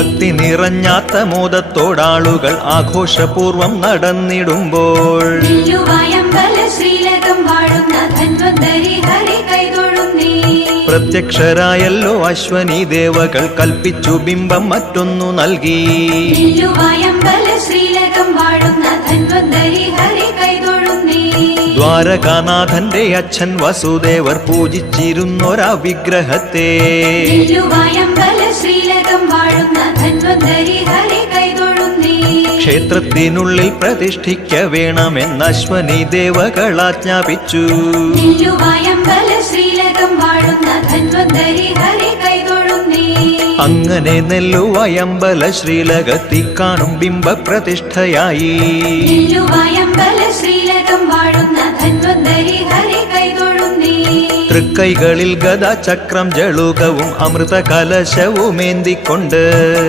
ഭക്തി നിറഞ്ഞാത്ത മോദത്തോടാളുകൾ ആഘോഷപൂർവം നടന്നിടുമ്പോൾ പ്രത്യക്ഷരായല്ലോ അശ്വനി ദേവകൾ കൽപ്പിച്ചു ബിംബം മറ്റൊന്നു നൽകി. ദ്വാരകാനാഥന്റെ അച്ഛൻ വസുദേവർ പൂജിച്ചിരുന്നൊരാ വിഗ്രഹത്തെ ക്ഷേത്രത്തിനുള്ളിൽ പ്രതിഷ്ഠിക്ക വേണമെന്ന് അശ്വനി ദേവകൾ ആജ്ഞാപിച്ചു. അങ്ങനെ നെല്ലുവായമ്പല ശ്രീലകത്തി കാണും ബിംബ പ്രതിഷ്ഠയായി. തൃക്കൈകളിൽ ഗദാ ചക്രം ജളുകവും അമൃത കലശവുമേന്തിക്കൊണ്ട്